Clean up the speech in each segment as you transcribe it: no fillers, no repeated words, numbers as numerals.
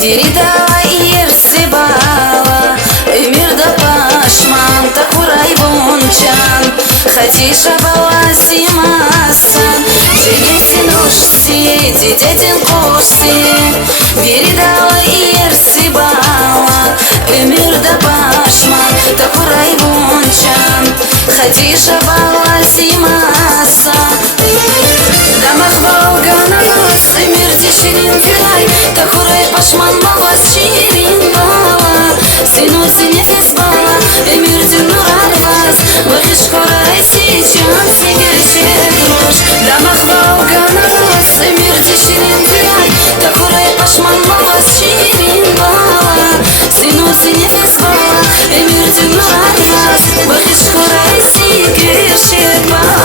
Диридала ерси бала, Эмирда пашман, такурай вончан, Хадижа бала симасан, Женесин рушси, дидетин кошси, Диридала ерси бала, Эмирда пашман, такурай вончан, Хадижа бала симасан. Дамах волганас, Эмир диширин филай, Такурай пашман малас ширин бала, Синуси нефис бала, Эмир динурарвас, Бахиш корай сичан снегиршек нож. Дамах волганас, Эмир диширин филай, Такурай пашман малас ширин бала, Синуси нефис бала, Эмир динурарвас, Бахиш корай снегиршек бала.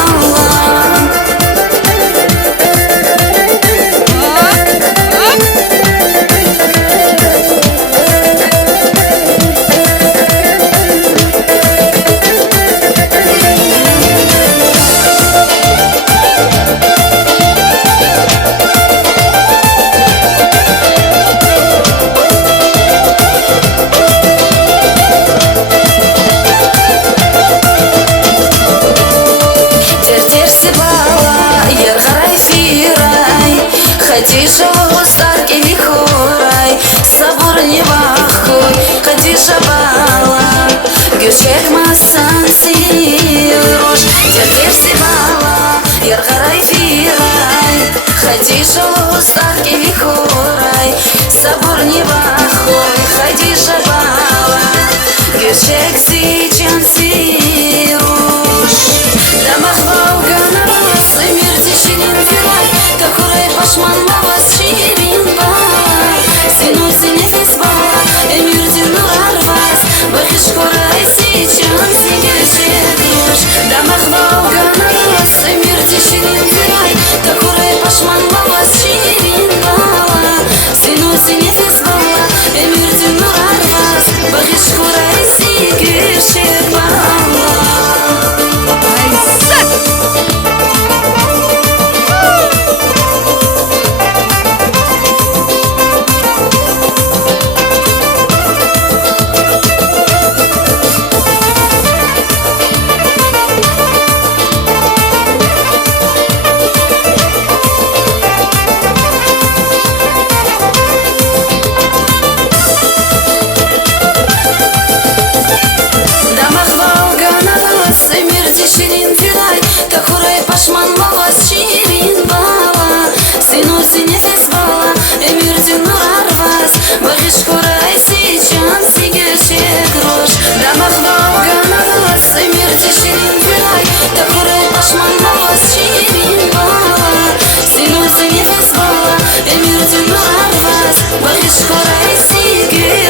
Хадижа старки вихорай, Сабур не бахой, Хадижа бала, Гюшек масан сируш, Дердерси бала, Яргарай фирай, Хадижа старки вихорай, Сабур не бахой, Хадижа бала, Гюшек сичан сируш. Дамах волганас, Эмир диширин филай, Такурай пашман малас ширин бала, Синуси нефис бала, Эмир динурарвас, Бахиш корай сичан снегиршек нож. Дамах волганас, Эмир диширин филай, Такурай пашман малас ширин бала, Синуси нефис бала, Эмир динурарвас, Бахиш корай снегиршек бала. Такурай пашман малас ширин бала, Синуси нефис бала, Эмир динурарвас, Бахиш корай сичан снегиршек рож. Дамах волганас, Эмир диширин филай, Такурай пашман малас ширин бала, Синуси нефис бала, Эмир динурарвас, Бахиш корай снегиршек.